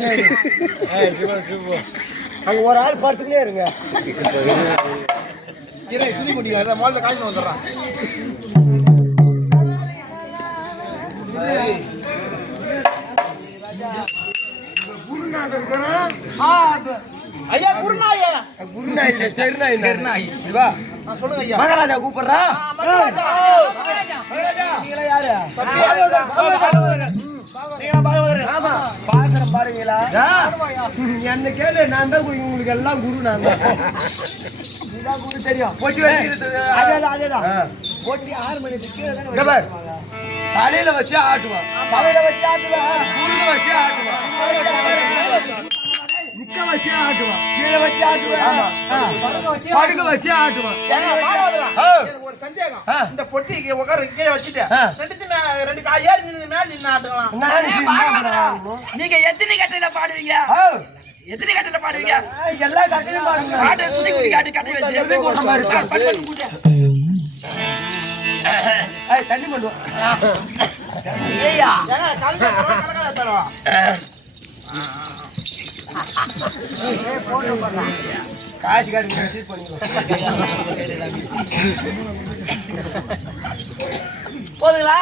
சரி அங்க ஒரு ஆள் படுத்துக்கிட்டே இருங்க சுதி முடியாது மால்ல காய்ச்சி வந்துடுறான் ஐயா குருநாய குருநாய் இல்ல தெருநாய் வா சொல்லுங்க ஐயா மகாராஜா கூப்பிடுறா பாசனம் பாருங்களா என்ன கேளு நான் தான் உங்களுக்கு எல்லாம் குரு நான் தான் குரு தெரியும் பொட்டி அதேதான் பொட்டி 6 மணிக்கு தலையில வச்சு ஆட்டுவான் குருக வச்சு ஆட்டுவான் நிக்க வச்சு ஆட்டுவான் கீழே வச்சு ஆட்டுவான் படுக்க வச்சு ஆட்டுவான் ஒரு சந்தேகம் இந்த பொட்டிக்கு உட்கார கீழே வச்சுட்டு ரெண்டு ஏறி நின்று மேல நின்று ஆட்டுக்கலாம் நீங்க எத்தனை கட்டையில பாடுவீங்க எத்தனை கட்டையில பாடுவீங்க எல்லா கட்டையிலும் பாடுங்க பாட்டு சுத்தி குடி காட்டு கட்டை வச்சு தண்ணி பண்ணுவோம் காசு காட்டு போதுங்களா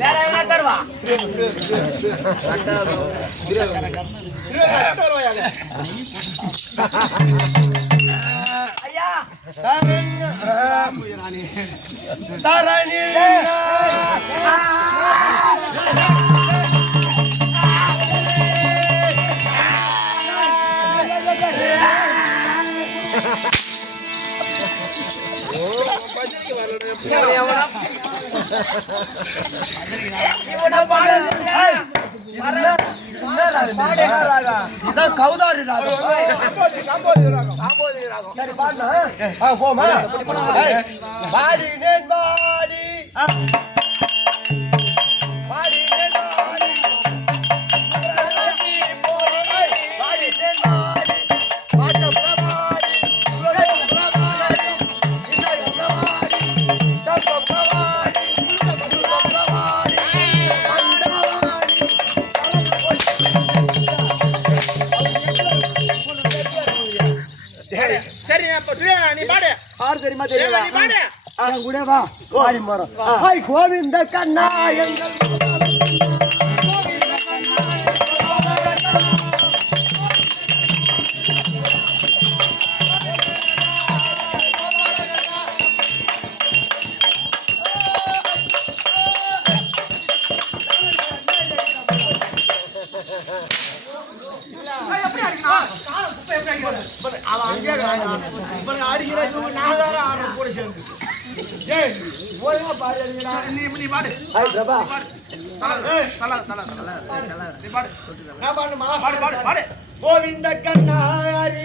வேற என்ன தருவா ஐயா தரணி இதான் கௌதாரி ராகம் சரி பாடலாம் போமா பாடினேன் பாடி பாடினேன் பாடி பாடினேன் பாடி பாட்டம் பிரமாடி பிரமாடி சப்பம் பிரமாடி பிரமாடி சரி நீ பாடு ஆறு தெரியுமா தெரியல நீ பாடு கூட வா வாடி மரம் ஹாய் கோவிந்த கண்ணா எங்கள் கோவிந்த கண்ணாரி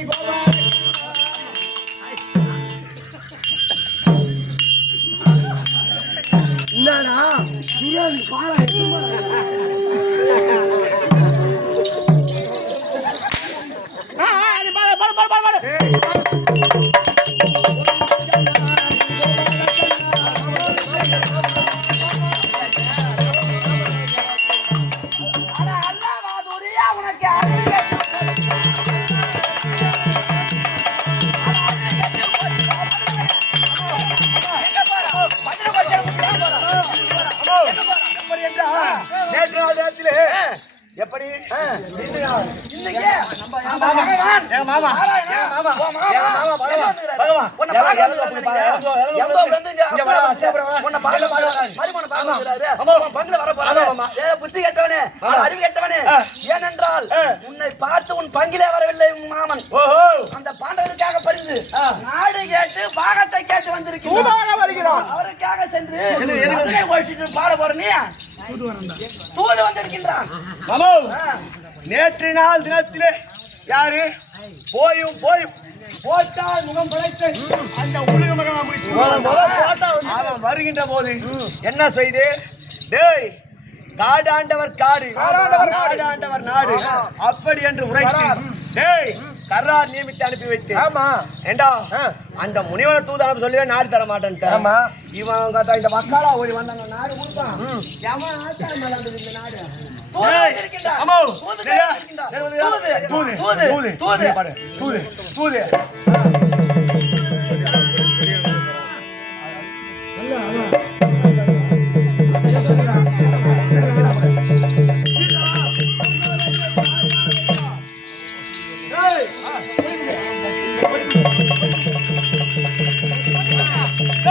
என்னடா எப்படி புத்தி கெட்டவனே அறிவு கெட்டவனே ஏனென்றால் உன்னை பார்த்து உன் பங்கிலே வரவில்லை உன் மாமன் அந்த பாண்டவனுக்காக பரிந்து நாடு கேட்டு பாகத்தை கேட்டு வந்திருக்கிறான் அவருக்காக சென்று பாட போற நீ தூது வந்திருக்கின்றான் நேற்று நாள் தினத்திலே யாரு போயும் போட்டால் முகம் படைத்து அந்த உலக அவன் வருகின்ற போது என்ன செய்து டேய் காடாண்டவர் காடு காடாண்டவர் நாடு அப்படி என்று உரைத்து டேய் கர்ரார் நியமித்து அனுப்பி வைத்து ஆமா ஏண்டா அந்த முனிவனை தூது அனுப்ப சொல்லவே நாடு தர மாட்டேன்ட்டு ஆமா இவன் இந்த மக்காலா ஓடி வந்தாங்க நாடு கொடுத்தான் எவன் ஆச்சாரம் இந்த நாடு தூது இருக்கின்றார். அம்மா தூது சரியா? இருக்கின்றார். தூது தூது தூது தூது பாரு தூது தூது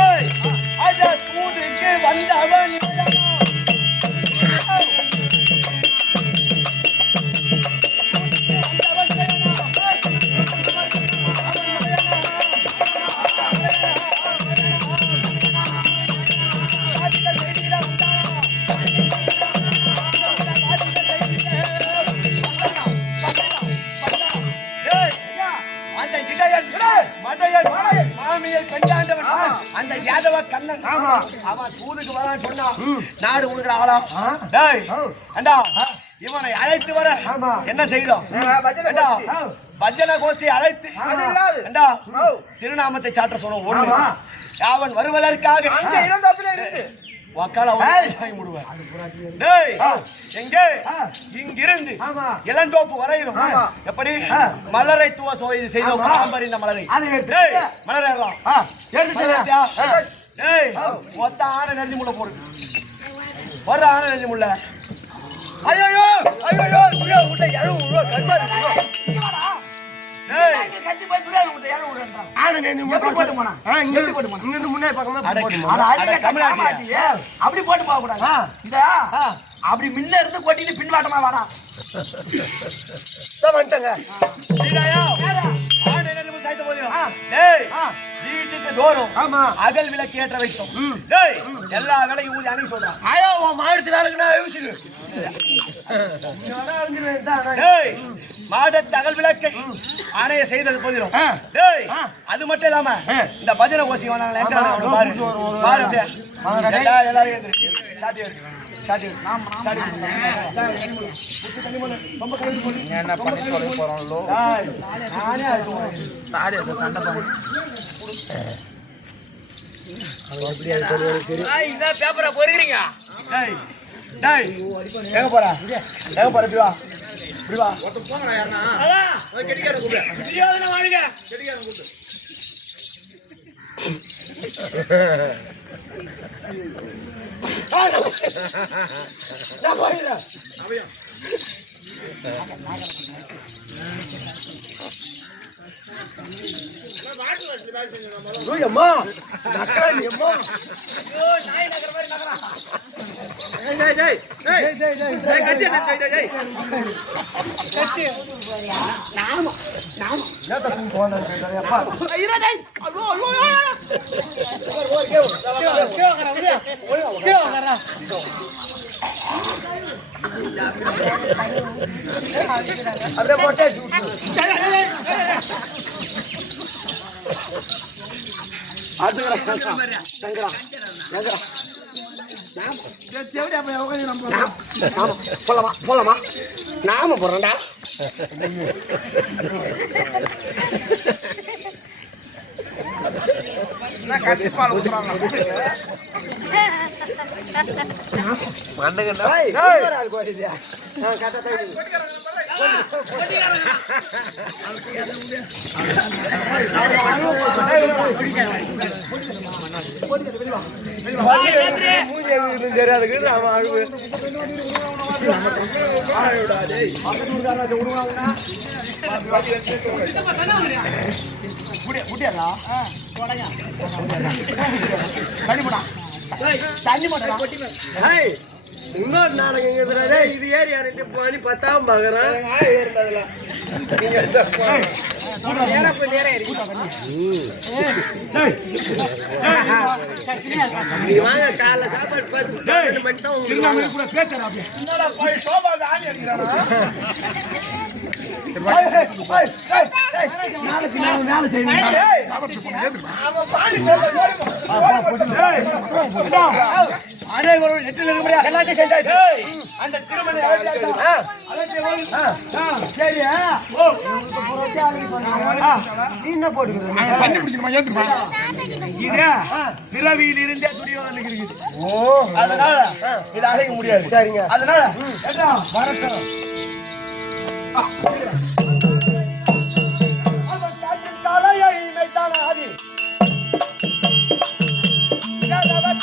ஏய், அட தூதுக்கு வந்தவன் அந்த இடையன் மடையன் மாமியை கண்டாண்டவன் அந்த யாதவ கண்ணன் அவன் தூதுக்கு வரான்னு சொன்னான். நாடு உழுகிற ஆளா டேய் அண்டா இவனை அழைத்து வர என்ன செய்தோம்? அண்டா பஜனை கோஷ்டி அழைத்து அண்டா திருநாமத்தை சாட்ட சொன்னோம். ஒண்ணு அவன் வருவதற்காக இங்கிருந்து இளந்தோப்பு வரையிலும் எப்படி மலரை துவ செய்தோம். பாரம்பரிய மலரை மலர் மொத்த ஆன நெஞ்சு முள்ள போடு ஒரு ஆன நெஞ்சு முள்ள. ஐயோ ஐயோ அப்படி போட்டு போக கூடாது. அப்படி முன்ன இருந்து கொட்டிட்டு பின்வாட்டமா வாடா வந்துட்டங்க. வீட்டுக்கு தோறும் அகல் விளக்கு ஏற்ற வைத்தோம். எல்லா வேலையும் ஊதி அனுப்பி சொல்றான். மாடத்து அகல் விளக்கை ஆணைய செய்தது போதிலும் அது மட்டும் இல்லாம இந்த பஜனை கோஷி பேப்பரை பொறுக்கிறீங்க. எங்க போற எங்க போற பிவா பிவா அம்மா போலாமா நாம போறேன்டா. தெரியாதுக்கு இன்னொரு நாளைக்கு இது ஏறி யார்கிட்ட போனி பத்தாம பாக்குறேன். வாங்க காலைல சாப்பாடு பார்த்து அந்த திருமணி நீ என்ன போட்டுக்கிறேன் இது பிறவியில் இருந்தே துரியோதனுக்கு இருக்குது. அதனால இது அழைக்க முடியாது. சரிங்க. அதனால வரட்டும். அவன் காட்டின் தலையை இமைத்தான ஆதி அவன்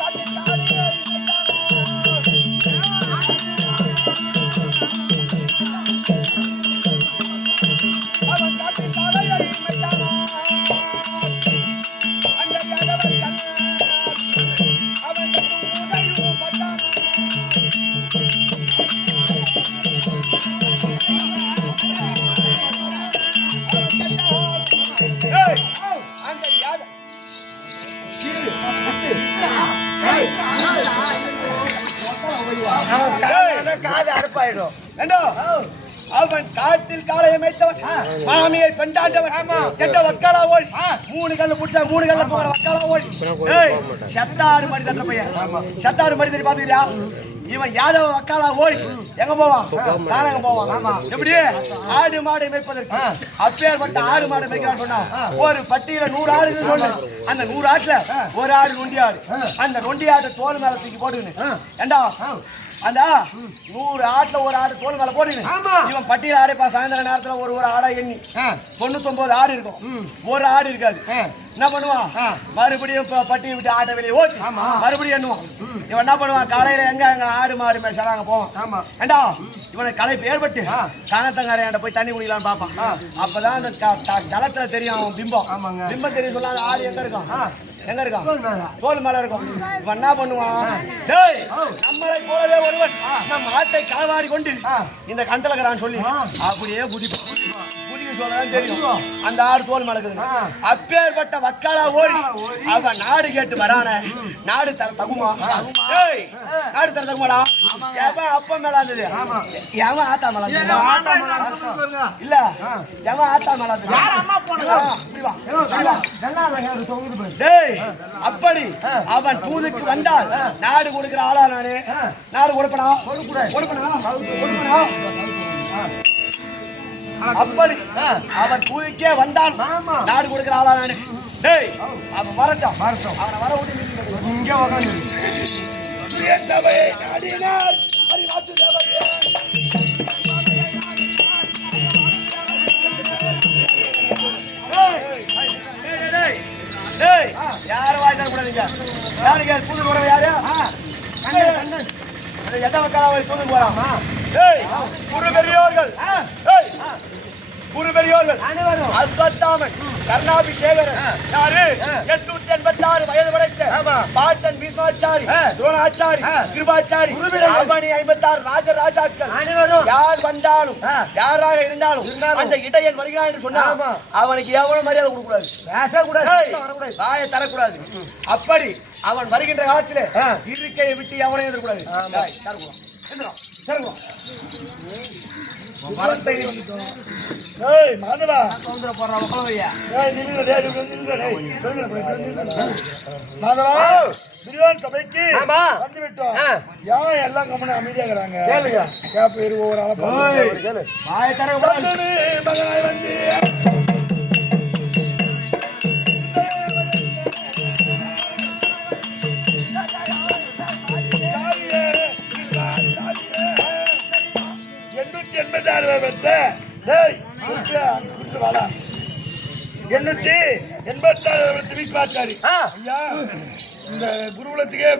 காட்டின் தலையை காது அறுப்பாயிடும். அவன் காட்டில் காலையை மேய்த்தவன், மாமியை பெண்டாண்டவன், கெட்ட வக்காலா ஓடி 3 கல்லு புடிச்சா 3 கல்ல போற வக்காலா ஓடி. சத்தாறு மணி தட்ட பையன், சத்தாறு மணி தட்டி பாத்துக்கிறியா? இவன் யாதவ வக்காலா ஓடி எங்க போவான்? காணங்க போவான். எப்படி ஆடு மாடு மேய்ப்பதற்கு அப்பேற்பட்ட ஆடு மாடு மேய்க்கிறான்னு சொன்னா ஒரு பட்டியல 100 ஆடு சொன்ன அந்த 100 ஆட்டுல ஒரு ஆடு நொண்டி ஆடு. அந்த நொண்டி ஆட்டை தோல் மேல தூக்கி போட்டுக்கின்னு ஏண்டா அந்த 100 ஆட்டுல ஒரு ஆடு தோல் மேல போட்டுக்கின்னு இவன் பட்டியல ஆடைப்பா. சாயந்தர நேரத்துல ஒரு ஆடா எண்ணி 99 ஆடு இருக்கும், ஒரு ஆடு இருக்காது. என்ன பண்ணுவான்? மறுபடியும் பட்டியை விட்டு ஆட்டை வெளியே ஓட்டி மறுபடியும் எண்ணுவான். இவன் என்ன பண்ணுவான்? காலையில எங்க ஆடு மாடு மேய்ச்சா அங்க போவான். ஏண்டா இவனுக்கு களைப்பு ஏற்பட்டு கணத்தங்காரையாண்ட போய் தண்ணி குடிக்கலான்னு பார்ப்பான். அப்பதான் அந்த களத்துல தெரியும் அவன் பிம்பம். பிம்பம் தெரியும் சொல்ல அந்த ஆடு எங்க இருக்கும்? எங்க இருக்கான்? தோல் மேல இருக்கும். இவன் என்ன பண்ணுவான்? நம்மளை போலவே ஒருவன் நம் ஆட்டை களவாடி கொண்டு இந்த கண்டல இருக்கிறான்னு சொல்லி அப்படியே குதிப்பான். சொல்லதான் தெரியும் அந்த ஆடு தோல் மேல இருக்குது. அப்பேற்பட்ட வக்காலா ஓடி அவன் நாடு கேட்டு வரான. நாடு தர தகுமா? நாடு தர தகுமாடா? அப்ப மேல இருந்தது எவன் ஆத்தா மேல இல்ல, எவன் ஆத்தா மேல அப்படி அவன் தூதுக்கு வந்தால் நாடு கொடுக்கிற ஆளா நானு? நாடு கொடுப்பனா? அப்படி அவன் தூதுக்கே வந்தான். நாடு கொடுக்கிற ஆளா நானு? டேய் அவன் வரட்டும், அவனை வர விட்டு இங்கே உட்காந்து சபையை நாடினார் அறிவாத்து தேவரே. யாரு வாய்த்தா கூடாதீங்க. யாருக்கு புது உறவு யாரு? எந்த மக்கள் தூது போறான்? குரு பெரியோர்கள், குரு பெரியோர்கள் அஸ்வத்தாமன், கர்ணாபிஷேகரன், 886 வயது படைத்த பாட்டன் பீஷ்மாச்சாரி, துரோணாச்சாரி, கிருபாச்சாரி, அவனி 56 ராஜராஜாக்கள் யார் வந்தாலும் யாராக இருந்தாலும் அந்த இடையன் வருகிறான் என்று சொன்னா அவனுக்கு எவ்வளவு மரியாதை கொடுக்கூடாது, பேசக்கூடாது, வாயை தரக்கூடாது. அப்படி அவன் வருகின்ற காலத்திலே இருக்கையை விட்டு எவனையும் எதிர்க்கூடாது. சபைக்கு வந்து விட்டோம். யாரும் எல்லாம் கம்மனு அமைதியாகிறாங்க. இந்த குருகுலத்துக்கே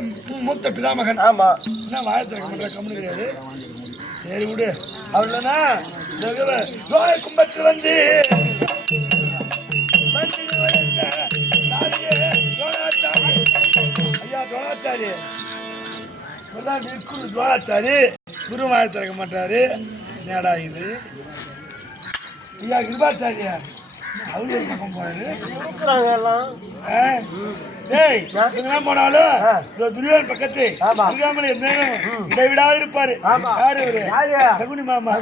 மூத்த பிதாமகன். ஆமா என்ன வாயத்திறக்க மாட்டேன், கம்மனு கிடையாது. சரி விடு. அவ்வளோனா கும்பத்தில் வந்து ஐயா துரோணாச்சாரி துரோணாச்சாரி குரு வாய திறக்க மாட்டாரு. என்னடா இது? ஐயா கிருபாச்சாரியா அவரு ஒரு பக்கம் போறாரு. போனாலும் துரியோதன் பக்கத்து இடைவிடாது இருப்பாரு. யாரு இவரு? சகுனி மாமா.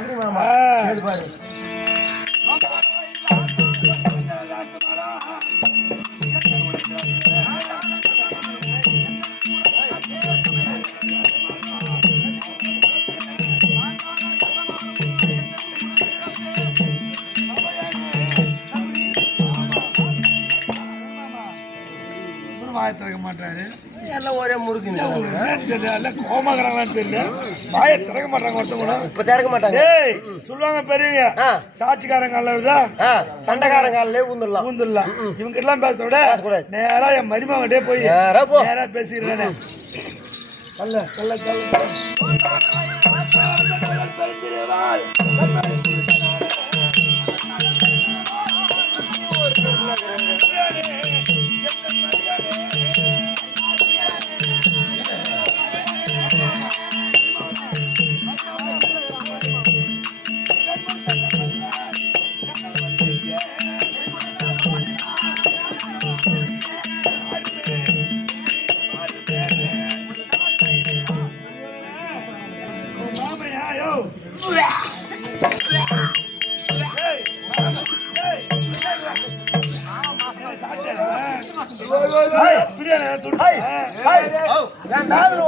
அவரும் வாயை திறக்க மாட்டாரு. எல்லாம் ஒரே முறுக்கு கோமாக்குறாங்கன்னு தெரியல, வாயை திறக்க மாட்டாங்க ஒருத்தவங்க. இப்ப திறக்க மாட்டாங்க. ஏய் சொல்லுவாங்க பெரியவங்க, சாட்சிக்காரங்க அல்லதான் சண்டைக்காரங்காலே ஊந்துடலாம். இவங்க எல்லாம் பேசுறத விட நேரா என் மருமகிட்டே போய் நேரா பேசிடுறேன்.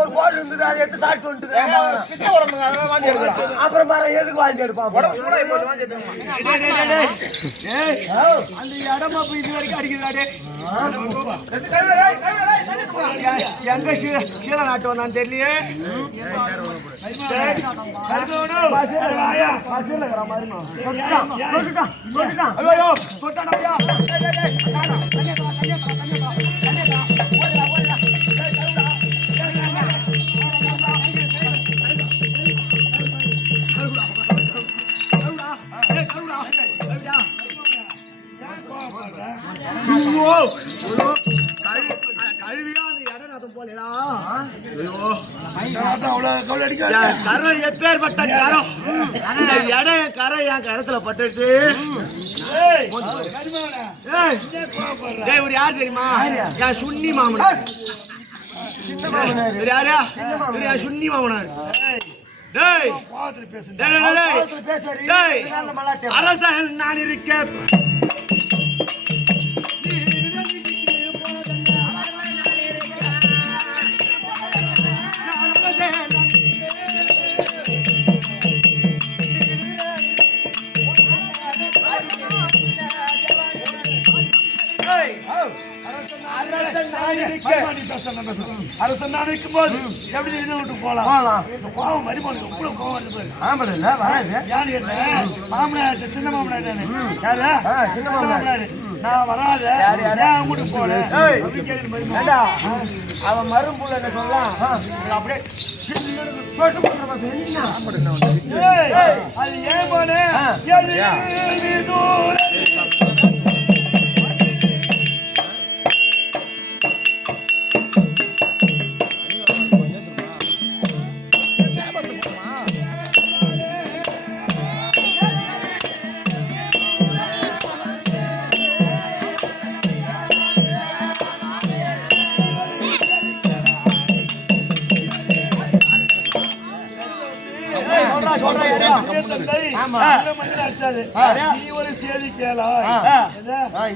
ஒரு கோல் இருந்தது, அதை எடுத்து சாப்பிட்டு வந்துட்டு அப்புறம் பாரு எதுக்கு வாங்கி எடுப்பான். அந்த இடமா போய் இது வரைக்கும் அடிக்கிறாடே. எங்க சீல நாட்டு வந்தான்னு தெரியலையே. கழுவியா அந்த இடம் போலடா. கரை எப்பேற்பட்ட கரம். இடம் கரை என் கரத்துல பட்டுட்டு ஒரு யார் தெரியுமா? என் சுன்னி மாமனார். யாரா சுன்னி மாமனார். அரசன் நான் இருக்கேன். அரசன் நான் இருக்கும் போது எப்படி இதை விட்டு போலாம்? கோவம் மருமகனுக்கு எவ்வளவு கோவம் வந்து மாமனார், சின்ன மாமனார் தானே. சின்ன மாமனார் நான் வராத வீட்டுக்கு போனேன். அவன் மரும்புள்ள என்ன சொல்லலாம், அப்படியே அது ஏன் போனேன்.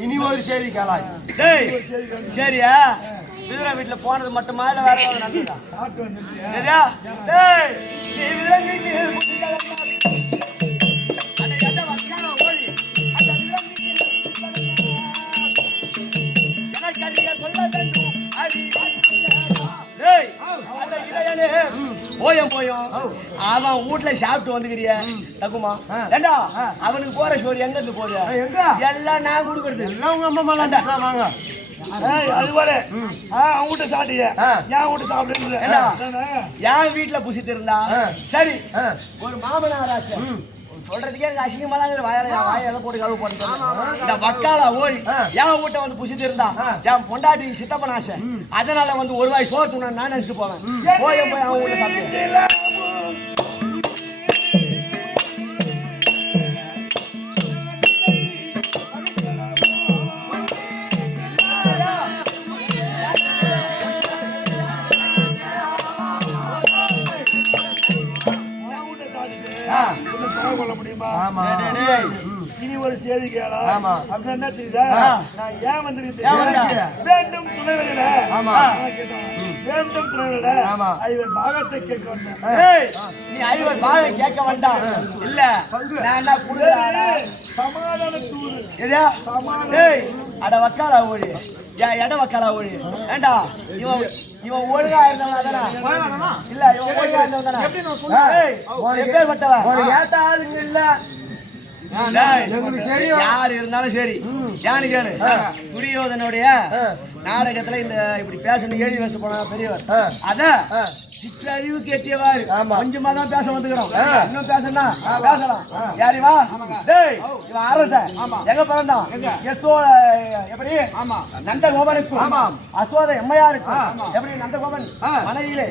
இனி ஒரு செய்தி கேளாய். சரியா? குதிரை வீட்டுல போனது மட்டுமா இல்ல வேற ஏதாவது நடந்ததா? போயும் அவன் வீட்டுல சாப்பிட்டு வந்துக்கிறிய தக்குமா ஏண்டா அவனுக்கு போற சோறு எங்க இருந்து போகுது? எல்லாம் நான் கொடுக்கறது. எல்லாம் உங்க அம்மா மேலாண்டா வாங்க. அது போல அவங்ககிட்ட சாப்பிட்டிய என் வீட்டு சாப்பிட்டு என் வீட்டுல புசித்து இருந்தா சரி. ஒரு மாமனாராச்சு சொல்றதுக்கே எனக்கு அசிங்கமாலாம் வாயெல்லாம் போட்டு கழுவு போட்டு இந்த வக்காலா ஓடி என் வீட்டை வந்து புசித்து இருந்தா என் பொண்டாட்டி சித்தப்பன் ஆசை. அதனால வந்து ஒரு வாய் சோறு நான் நினைச்சிட்டு போவேன். போய் அவன் வீட்டை சாப்பிட்டு கொள்ள முடியுமா? இனி ஒரு செய்தி கேளா. அப்படி என்ன தெரியுதா? நான் ஏன் வந்திருக்கேன்? வேண்டும் துணைவர்களே, வேண்டும் துணைவர்களே, ஐவர் பாகத்தை கேட்க வந்தேன். நீ ஐவர் பாகம் கேட்க வேண்டாம். இல்ல நான் என்ன குடுறேன் சமாதான தூது. அட வக்காலா ஓடி இடம் வைக்கலா ஒழி ஏண்டா இவன் ஒழுங்கா இருந்தவன் தானே இல்ல இவன் ஒழுங்கா இருந்தவன் தானே எப்படி நான் சொன்னேன் எப்பேற்பட்டவன் ஏத்த ஆளுங்க இல்ல யாரு இருந்தாலும் சரி யானு கேளு துரியோதனுடைய நாடகத்துல இந்த இப்படி பேசணும் எழுதி வச்சு போன பெரியவர் அத சிற்றறிவுக்கு எட்டியவாரு கொஞ்சமா தான் பேச வந்துக்கிறோம் இன்னும் பேசணும் பேசலாம் யாரிவா டேய் இவன் அரசன் எங்க பிறந்தான் எப்படி நந்தகோபனுக்கும் அசோத எம்மையாருக்கும் எப்படி நந்தகோபன் மனையிலே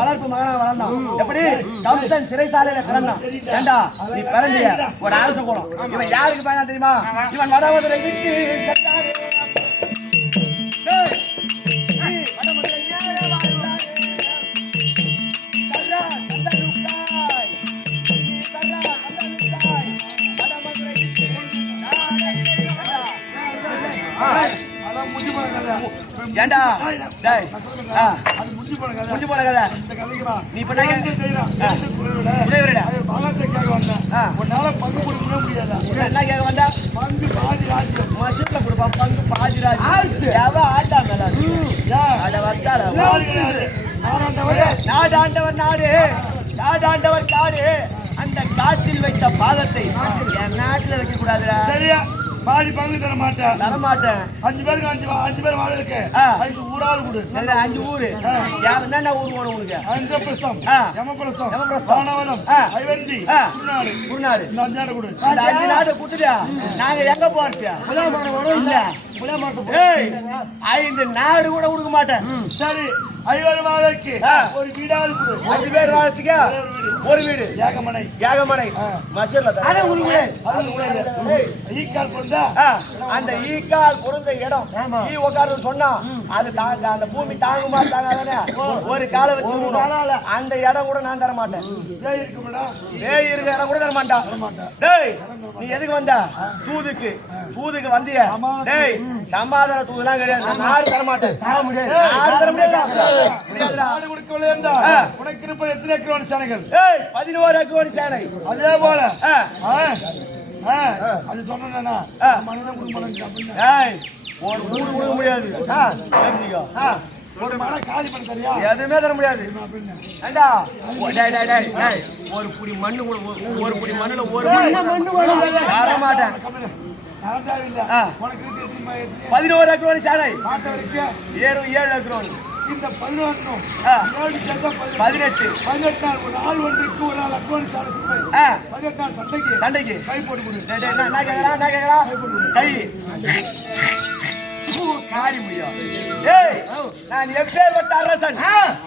வளர்ப்பு மகனாக வளர்ந்தான் எப்படி கம்சன் சிறைசாலையில பிறந்தான் ஏண்டா நீ பிறந்திய ஒரு அரச போனோம் இவன் யாருக்கு பயனா தெரியுமா இவன் வடமதுரை விட்டு செத்தானே ஏண்டா டேய் அது முடிஞ்சு போன கதை நீ இப்ப உன்னால பங்கு கொடுக்க முடியாதா என்ன கேட்க வந்தா பங்கு பாதி ராஜ்யம் மசூத்ல கொடுப்பா பங்கு பாதி ராஜ்யம் எவ ஆட்டா மேல அட வந்தால நாடாண்டவர் நாடு அந்த காட்டில் வைத்த பாதத்தை என் நாட்டுல வைக்க கூடாதுடா சரியா பாதி பங்கு தர மாட்டேன் 5 பேருக்கு 5 பேர் வாழ இருக்கு 5 ஊராவது கொடு 5 ஊரு என்னென்ன ஊர் வேணும் உனக்கு அஞ்சபிரஸ்தம் யமபிரஸ்தம் வானவனம் ஐவந்தி குருநாடு இந்த 5 நாடு கொடு அந்த 5 நாடு கொடுத்துடா நாங்க எங்க போறோம் இல்ல 5 நாடு கூட கொடுக்க மாட்டேன் சரி 5 வாழைக்கு ஒரு வீடாவது கொடு 5 பேர் வாழத்துக்கு ஒரு வீடு யாகமனை மசூர்ல அத உனக்கு ஈக்கால் பொருந்தா அந்த ஈக்கால் பொருந்த இடம் ஈ உட்கார்ந்து சொன்னா அது அந்த பூமி தாங்குமா தாங்காதானே ஒரு காலை வச்சு அந்த இடம் கூட நான் தர மாட்டேன் ஏய் இருக்க இடம் கூட தர மாட்டேன் டேய் நீ எதுக்கு வந்த தூதுக்கு வந்திய டேய் சமாதான தூதுலாம் கிடையாது நாடு தர மாட்டேன் நாடு தர முடியாது நாடு கொடுக்கவே இருந்தா உனக்கு இருப்பது எத்தனை ஏக்கர் சேனைகள் 11 ஏக்கர் சேனை அதே போல அது சொன்னா மனிதன் கொடுக்க ஏய் ஒரு ஊரு கொடுக்க முடியாது ஒரு மன காலி பண்ண தெரியா எதுவுமே தர முடியாது ஏண்டா ஒரு புடி மண்ணு ஒரு புடி மண்ணுல ஒரு மண்ணு தர மாட்டேன் 11 ஏக்கர் சேனை 7 ஏக்கர் இந்த 11 18 ஒரு ஆள் ஒன்றுக்கு ஒரு ஆள் அக்வான் சாலை 18 நாள் சண்டைக்கு கை போட்டு கொடு நான் கேக்குறா கை காரி முடியா ஏய் நான் எப்பேற்பட்ட அரசன்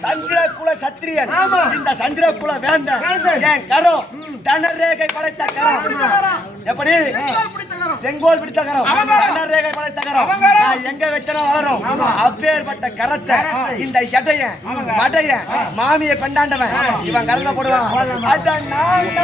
சந்திரகுல சத்திரியன் இந்த சந்திரகுல வேந்தன் என் கரம் தனரேகை படைத்த கரம் எப்படி செங்கோல் பிடித்த கரம் தனரேகை படைத்த கரம் நான் எங்க வெச்சனா வளரும் அப்பேற்பட்ட கரத்தை இந்த எடைய மடைய மாமியை கொண்டாண்டவன் இவன் கரல போடுவான் அட நான் நான் என்ன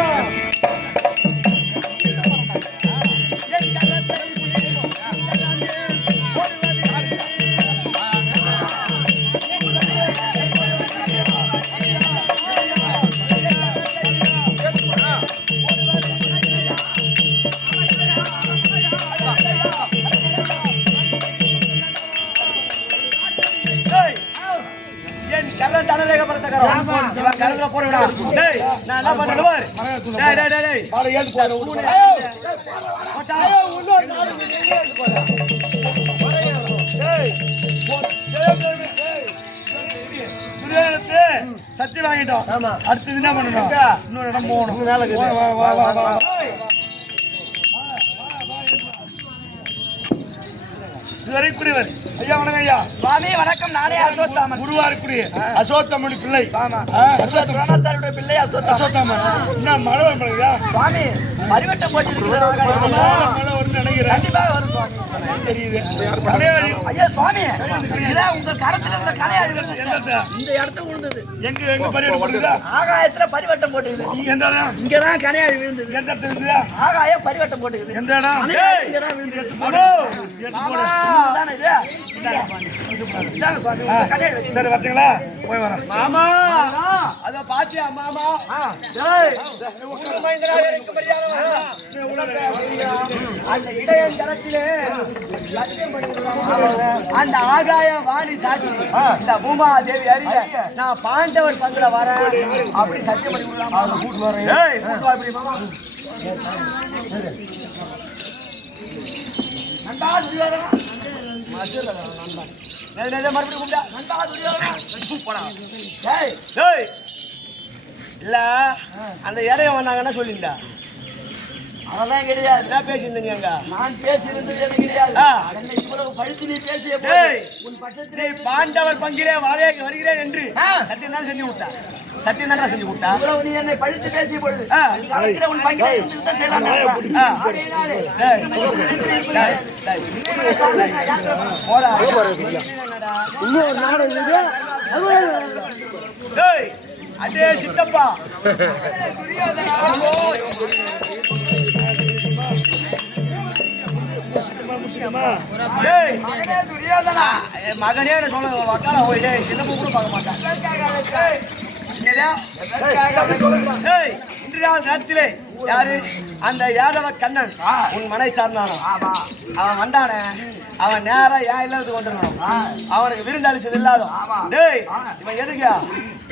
பண்ணுவேன் சத்தி வாங்கிட்டோம் அடுத்தது என்ன பண்ணணும் இன்னொரு இடம் போகணும் இதுவரைக்குரியவர் ஐயா வணக்கம் ஐயா சுவாமி வணக்கம் நானே அசோத்தாமன் குருவாருக்குரிய அசோத்தாமனுடைய பிள்ளை அசோத்தாமனுடைய பிள்ளை அசோத்தாமன் என்ன மழை வரும்யா சுவாமி பரிவட்டம் போட்டு மழை வரும்னு நினைக்கிறேன் கண்டிப்பாக வரும் சுவாமி தெரியுது ஐயா சுவாமி இதான் உங்க கரத்துல இருந்த கலையாடி இந்த இடத்துல விழுந்தது எங்க பரிவட்டம் போட்டுதா ஆகாயத்துல பரிவட்டம் போட்டுக்குது நீங்க எந்த இடம் இங்கதான் கலையாடி விழுந்தது எந்த இடத்துல இருந்ததா ஆகாயம் பரிவட்டம் போட்டுக்குது எந்த இடம் இங்கதான் விழுந்தது சரி வரீங்களா போய் வரேன் மாமா அத பாத்தியா மாமா அந்த இடையன் தரத்திலே சத்தியம் பண்ணிருக்காங்க. அந்த ஆகாய வாணி சாட்சி இந்த பூமா தேவி அறிய நான் பாண்டவர் பங்குல வரேன் அப்படி சத்தியம் பண்ணி கொடுக்கலாம். கூட்டு வரேன். ஏய் கூட்டு வா இப்படி மாமா. நந்தா துரியோதனா மறுபடியும் கூப்பிட்டா நந்தா துரியோதனா போடா. ஏய் ஏய் இல்ல அந்த இடைய வந்தாங்கன்னா சொல்லிண்டா அதெல்லாம் கிடையாது. என்ன பேசியிருந்தீங்க அங்க? நான் பேசியிருந்தது கிடையாது. என்னை இவ்வளவு பழித்து நீ பேசிய ஏய், உன் பட்சத்தில் நீ பாண்டவர் பங்கிலே வருகிறேன் என்று சத்தியம் தான் செஞ்சு விட்டா. சத்தியம் தான் செஞ்சு விட்டா. இவ்வளவு நீ என்னை பழித்து பேசிய பொழுது காலத்தில் உன் பங்கிலே இருந்து தான் செய்யலாம். ஆகையினாலே போடா. இன்னொரு நாடு ஏய் அடே சித்தப்பா மகனே சொல்ல வக்கால போயிட்டு சின்னப்பா கூட பார்க்க மாட்டான். இன்றைய நேரத்திலே யாரு அந்த யாதவ கண்ணன் உன் மனை சார்ந்தானோ அவன் வந்தானே அவன் நேரா ஏன் இல்லத்துக்கு வந்துடணும். அவனுக்கு விருந்தளிச்சது இல்லாதோ. டேய் இவன் எதுக்கு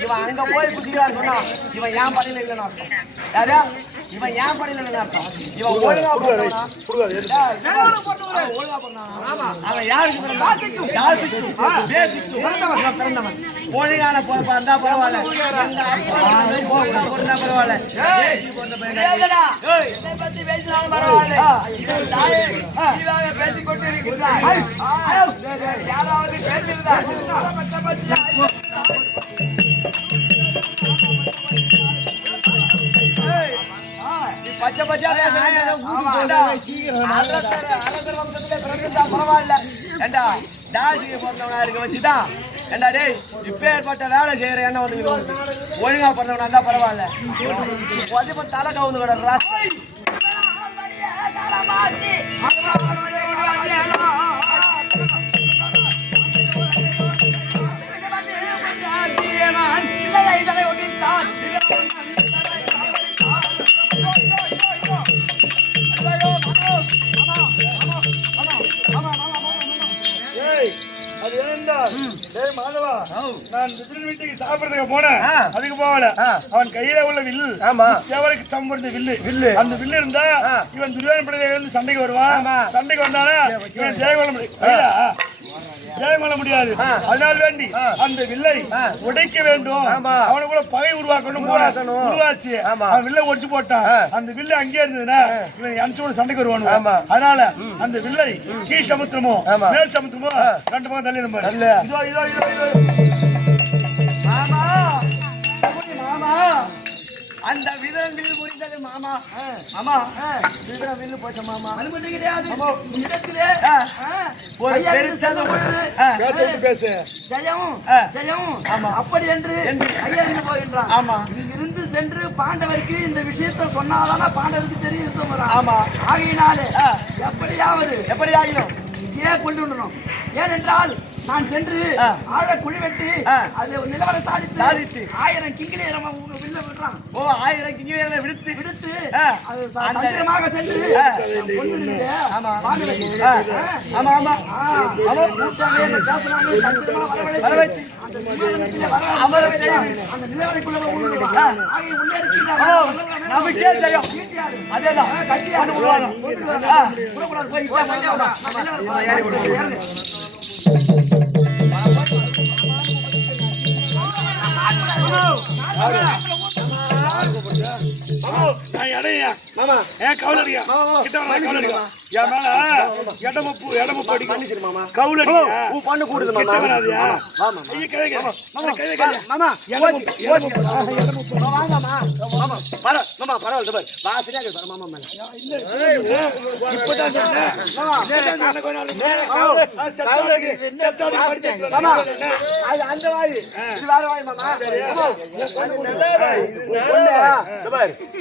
இவன் அங்க போய் குசிக்கிறான்னு சொன்னா இவன் ஏன் பணியில இல்லைன்னு அர்த்தம். யாரா இவன் ஏன் பணியில இல்லைன்னு அர்த்தம். இவன் ஒழுங்கா அவன் யாருக்கு பிறந்தவன் ஒழுங்கான பொறுப்பா இருந்தா பரவாயில்ல. பரவாயில்ல பேசிக் கொண்டிருக்கிறார். யாராவது பச்சை பச்சா பரவாயில்ல. ஏண்டா டாசிக்கு பிறந்தவனா இருக்க வச்சுதான் ஏண்டா டேய் இப்பேற்பட்ட வேலை செய்யற என்ன வந்து ஒழுங்கா பிறந்தவனா இருந்தா பரவாயில்ல. தலை கவுந்து கிட ராசி அது ஏனென்றால் மாதவா நான் விதிரன் வீட்டுக்கு சாப்பிடுறதுக்கு போனேன். அதுக்கு போகல. அவன் கையில உள்ள வில்லு தேவருக்கு சம்பந்த வில்லு அந்த வில்லு இருந்தா இவன் துரியோதன படையில இருந்து சண்டைக்கு வருவான். சண்டைக்கு வந்தானே இவன் ஜெயம் கொள்ள முடியாது. அதனால் வேண்டி அந்த வில்லை உடைக்க வேண்டும். அவனை கூட பகை உருவாக்கணும் உருவாச்சு. அவன் வில்லை ஒடிச்சு போட்டான். அந்த வில்லை அங்கே இருந்ததுன்னா இவன் அனுப்பிச்சு சண்டைக்கு வருவானு. அதனால அந்த வில்லை கீழ் சமுத்திரமோ மேல் சமுத்திரமோ ரெண்டு பக்கம் தள்ளி நம்ம மாமா மாமா அந்த விதம் வில் புரிந்தது மாமா. மாமா விதம் வில் போச்ச மாமா. அது மட்டும் கிடையாது. இடத்திலே ஒரு பெருசாக பேசு ஜெயம் அப்படி என்று கையறிந்து போகின்றான். ஆமா இங்கிருந்து சென்று பாண்டவருக்கு இந்த விஷயத்தை சொன்னாதானா பாண்டவருக்கு தெரியும். ஆமா ஆகையினாலே எப்படி ஆகிடும் ஏன் கொண்டு வரணும். ஏனென்றால் நான் சென்று ஆழ குழி வெட்டி அது நிலவர சாதித்து 1000 கிங்கிலியை வில்ல விடுறான். 1000 கிங்கிலியை விடுத்து அது தந்திரமாக சென்று அந்த நிலவரைக்குள்ள உள்ளே நமக்கே செய்யும். அதேதான்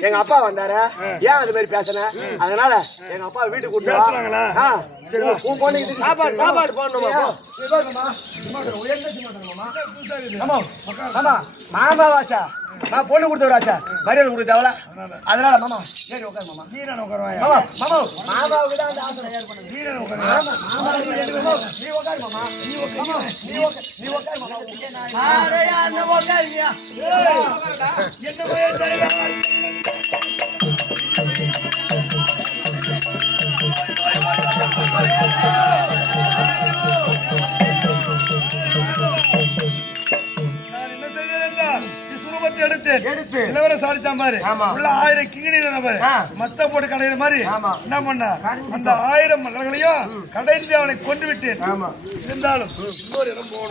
எங்க அப்பா வந்தாரு. ஏன் அது மாதிரி பேசுன? அதனால எங்க அப்பா வீட்டுக்கு கூட்டு சாப்பாடு போடணுமா? மாமா வாச்சா நான் பொண்ணு கொடுத்த ராசா மரியாதை கொடுத்த அவள அதனால மாமா ஏறி உட்காரு மாமா நீ நான் உட்காருவாயா மாமா மாமா மாமாவுக்கு தான் அந்த ஆசை ஏற்படுது நீ நான் உட்காருவாயா நீ உட்காரு மாமா நீ உட்காரு மாமா ஆரையா அந்த உட்காருயா என்ன போய் எடுத்து இளவர சாடிச்சான் பாரு உள்ள 1000 கிங்கிணி பாரு மத்த போட்டு கடையிற மாதிரி என்ன பண்ண அந்த 1000 மலர்களையும் கடைந்து அவனை கொண்டு விட்டேன் இருந்தாலும் இன்னொரு இடம் போகணும்